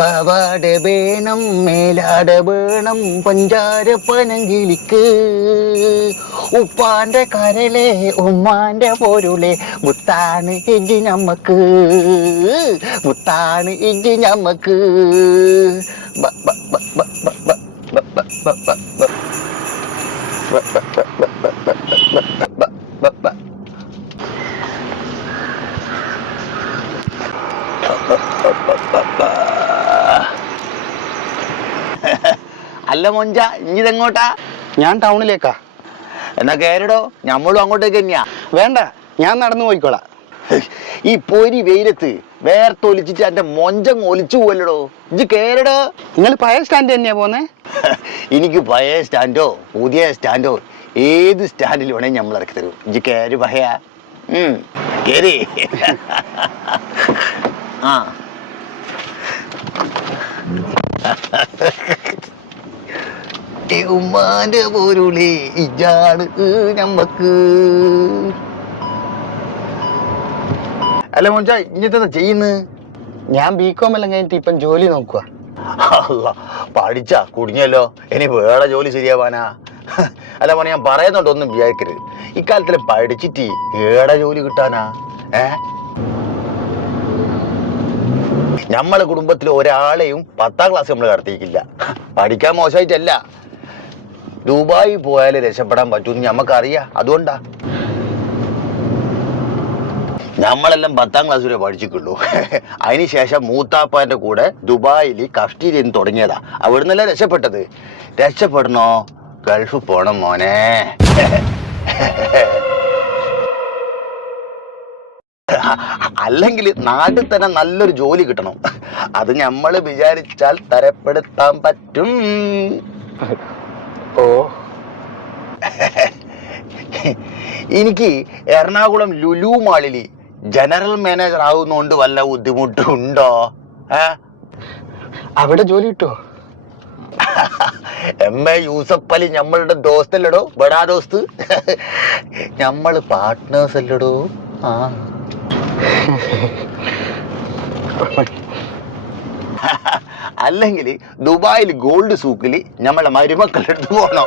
പാവാട വേണം മേലാട വേണം പഞ്ചാര പനങ്കിളിക്ക് ഉപ്പാന്റെ കരളെ ഉമ്മാന്റെ പൊരുളെ മുത്താണ് ഇഞ്ചി ഞമ്മക്ക് മുത്താണ് ഇഞ്ചി ഞമ്മക്ക് ബ ബ ബ ബ ബ ബ ബ ബ ബ ബ ബ. അല്ല മൊഞ്ച ഇഞ്ഞിതെങ്ങോട്ടാ? ഞാൻ ടൗണിലേക്കാ. എന്നാ കേരടോ, ഞമ്മളും അങ്ങോട്ടേക്ക് തന്നെയാ. വേണ്ട, ഞാൻ നടന്നു പോയിക്കോളാം. ഈ പൊരി വെയിലത്ത് വേർത്തൊലിച്ചിട്ട് എന്റെ മൊഞ്ചം ഒലിച്ചു പോലടോ. ഇജ്ജ് കേരടോ. നിങ്ങൾ പഴയ സ്റ്റാൻഡ് തന്നെയാ പോന്നെ? എനിക്ക് പഴയ സ്റ്റാൻഡോ പുതിയ സ്റ്റാൻഡോ ഏത് സ്റ്റാൻഡിൽ വേണേ നമ്മൾ ഇറക്കി തരും. ഇജ്ജ് കേര് പഹയാ കേറി. ആ ഉമ്മാന്റെ പോരുളേ ഇജാണ് ഞമ്മക്ക്. അല്ല മോൻചാ ഇഞ്ഞത്തെ ചെയ്യുന്നു? ഞാൻ ബികോം എല്ലാം കഴിഞ്ഞിട്ട് ഇപ്പം ജോലി നോക്കുക. പഠിച്ച കുടുങ്ങിയല്ലോ, ഇനി വേറെ ജോലി ശരിയാവാനാ? അല്ല മോനെ, ഞാൻ പറയുന്നുണ്ടൊന്നും വിചാരിക്കരുത്. ഇക്കാലത്തിൽ പഠിച്ചിട്ട് ഏടെ ജോലി കിട്ടാനാ? നമ്മളെ കുടുംബത്തിൽ ഒരാളെയും 10ാം ക്ലാസ് നമ്മൾ നടത്തിയിട്ടില്ല. പഠിക്കാൻ മോശമായിട്ടല്ല, ദുബായി പോയാൽ രക്ഷപ്പെടാൻ പറ്റൂന്ന് ഞമ്മക്കറിയാം. അതുകൊണ്ടാ നമ്മളെല്ലാം 10ാം ക്ലാസ് വരെ പഠിച്ചിട്ടുള്ളൂ. അതിനുശേഷം മൂത്താപ്പാന്റെ കൂടെ ദുബായിൽ കഫ്റ്റീരിയയിൽ നിന്ന് തുടങ്ങിയതാ. അവിടുന്നല്ലേ രക്ഷപ്പെട്ടത്. രക്ഷപ്പെടണോ ഗൾഫ് പോണം മോനെ. അല്ലെങ്കിൽ നാട്ടിൽ തന്നെ നല്ലൊരു ജോലി കിട്ടണം. അത് നമ്മൾ വിചാരിച്ചാൽ തരപ്പെടുത്താൻ പറ്റും. ഓ, എനിക്ക് എറണാകുളം ലുലു മാളില് ജനറൽ മാനേജർ ആവുന്നോണ്ട് വല്ല ബുദ്ധിമുട്ടുണ്ടോ? അവിടെ ജോലി കിട്ടോ? എം.എ. യൂസഫ് അലി നമ്മളുടെ ദോസ്തല്ലടോ, ബടാ ദോസ്ത്. നമ്മള് പാർട്ട്നേഴ്സ് അല്ലടോ. അല്ലെങ്കിൽ ദുബായിൽ ഗോൾഡ് സൂക്കിൽ നമ്മളെ മരുമക്കളുടെ അടുത്ത് പോകണോ?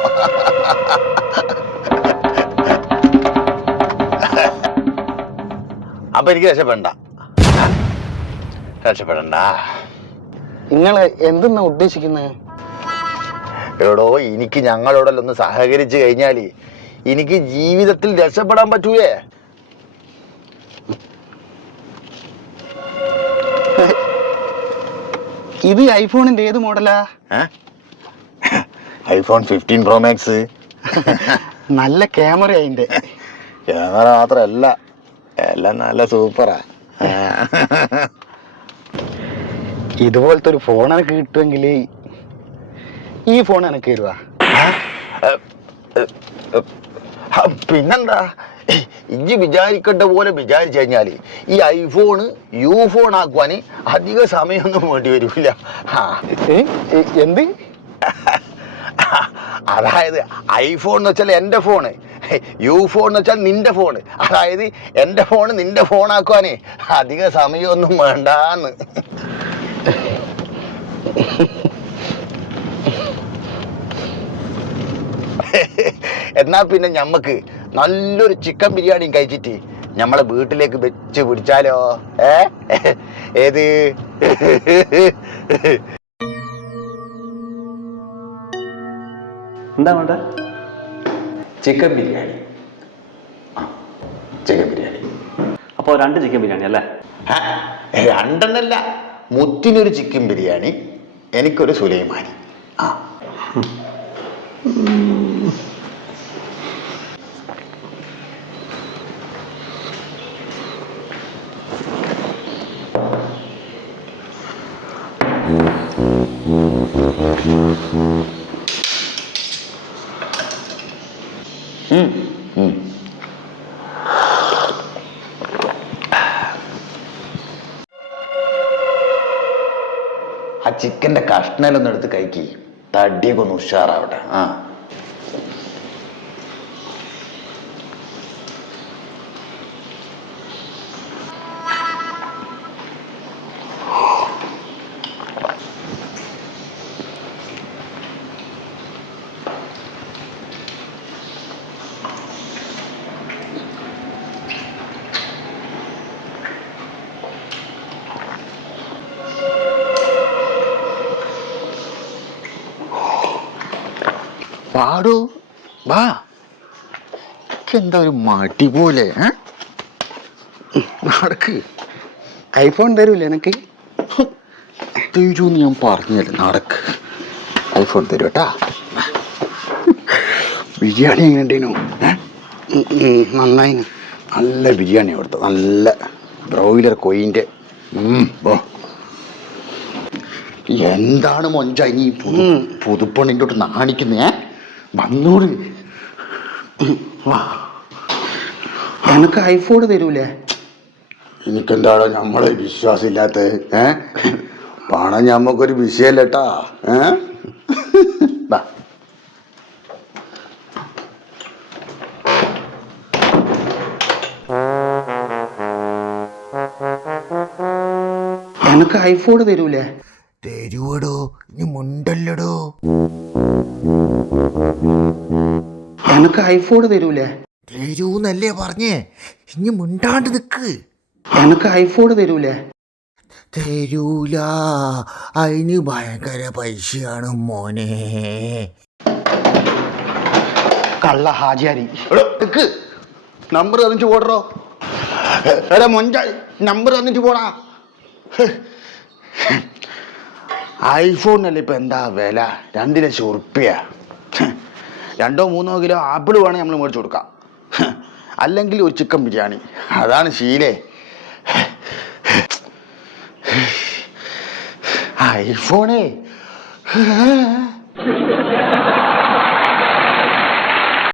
അപ്പൊ എനിക്ക് രക്ഷപ്പെടണ്ട. നിങ്ങൾ എന്തെന്നാ ഉദ്ദേശിക്കുന്നത്? എടോ, എനിക്ക് ഞങ്ങളോടെല്ലാം ഒന്ന് സഹകരിച്ചു കഴിഞ്ഞാല് എനിക്ക് ജീവിതത്തിൽ രക്ഷപ്പെടാൻ പറ്റൂലേ? ഇത് ഐഫോണിന്റെ ഏത് മോഡലാ? IPhone 15 Pro Max. നല്ല ക്യാമറ. അതിന്റെ ക്യാമറ മാത്രല്ല, എല്ലാം നല്ല സൂപ്പറാ. ഇതുപോലത്തെ ഒരു ഫോൺ എനിക്ക് കിട്ടുമെങ്കിൽ ഈ ഫോൺ എനിക്ക് തരുവാ. പിന്നെന്താ, ഇജ്ജ് വിചാരിക്കേണ്ട പോലെ വിചാരിച്ചു കഴിഞ്ഞാല് ഈ ഐഫോണ് യൂഫോൺ ആക്കുവാന് അധിക സമയമൊന്നും വേണ്ടി വരില്ല. എന്ത്? അതായത് ഐഫോൺ എന്ന് വെച്ചാൽ എൻ്റെ ഫോണ്, യൂഫോൺ എന്ന് വെച്ചാൽ നിന്റെ ഫോണ്. അതായത് എൻ്റെ ഫോണ് നിന്റെ ഫോണാക്കുവാനേ അധിക സമയമൊന്നും വേണ്ടാന്ന്. എന്നാ പിന്നെ ഞമ്മക്ക് നല്ലൊരു ചിക്കൻ ബിരിയാണിയും കഴിച്ചിട്ട് നമ്മളെ വീട്ടിലേക്ക് വെച്ച് പിടിച്ചാലോ? ഏത്? എന്താ വേണ്ട? ചിക്കൻ ബിരിയാണി. ചിക്കൻ ബിരിയാണി. അപ്പോൾ 2 ചിക്കൻ ബിരിയാണി അല്ലേ? 2 എന്നല്ല, മുത്തിനൊരു ചിക്കൻ ബിരിയാണി, എനിക്കൊരു സുലൈമാനി. ആ ചിക്കൻ്റെ കഷ്ണലൊന്നും എടുത്ത് കഴിക്കി, തടിയൊക്കെ ഒന്ന് ഉഷാറാവട്ടെ. പാടൂ വാ. എന്താ ഒരു മടി പോലെ നടക്ക്. ഐഫോൺ തരൂല്ലേ എനിക്ക്? തരൂന്ന് ഞാൻ പറഞ്ഞല്ലേ, നടക്ക്. ഐഫോൺ തരൂ കേട്ടാ. ബിരിയാണി എങ്ങനെയുണ്ടേനു? നന്നായി. നല്ല ബിരിയാണി കൊടുത്തു, നല്ല ബ്രോയിലർ കോയിൻ്റെ. എന്താണ് മൊഞ്ച ഇനി പുതുപ്പണിൻ്റെ തൊട്ട് നാണിക്കുന്നേ? വന്നോട്. എനിക്ക് ഐഫോൺ തരൂലേ? എനിക്കെന്താണോ നമ്മളെ വിശ്വാസം ഇല്ലാത്തത്? പണം ഞമ്മക്കൊരു വിഷയമല്ലേട്ടാ. എനിക്ക് ഐഫോൺ തരൂലേ? തരുവടോ, ഇനി മുണ്ടല്ലടോ. എനിക്ക് ഐഫോൺ തരൂലേ? തരൂന്നല്ലേ പറഞ്ഞേ, ഇനി മുണ്ടാണ്ട് നിക്ക്. എനിക്ക് ഐഫോൺ തരൂലേ? തരൂല, അതിന് ഭയങ്കര പൈസയാണ് മോനെ. കള്ള ഹാജിയാരി. നമ്പർ തന്നിട്ട് പോടോ. എടാ മൊഞ്ച, നമ്പർ തന്നിട്ട് പോടാ. ഐഫോണിനല്ലേ ഇപ്പം എന്താ വില? 2 ലക്ഷം ഉറുപ്പ്യ. 2-3 കിലോ ആപ്പിൾ വേണമെങ്കിൽ നമ്മൾ മേടിച്ചു കൊടുക്കാം. അല്ലെങ്കിൽ ഒരു ചിക്കൻ ബിരിയാണി. അതാണ് ശീലേ. ഐഫോണേ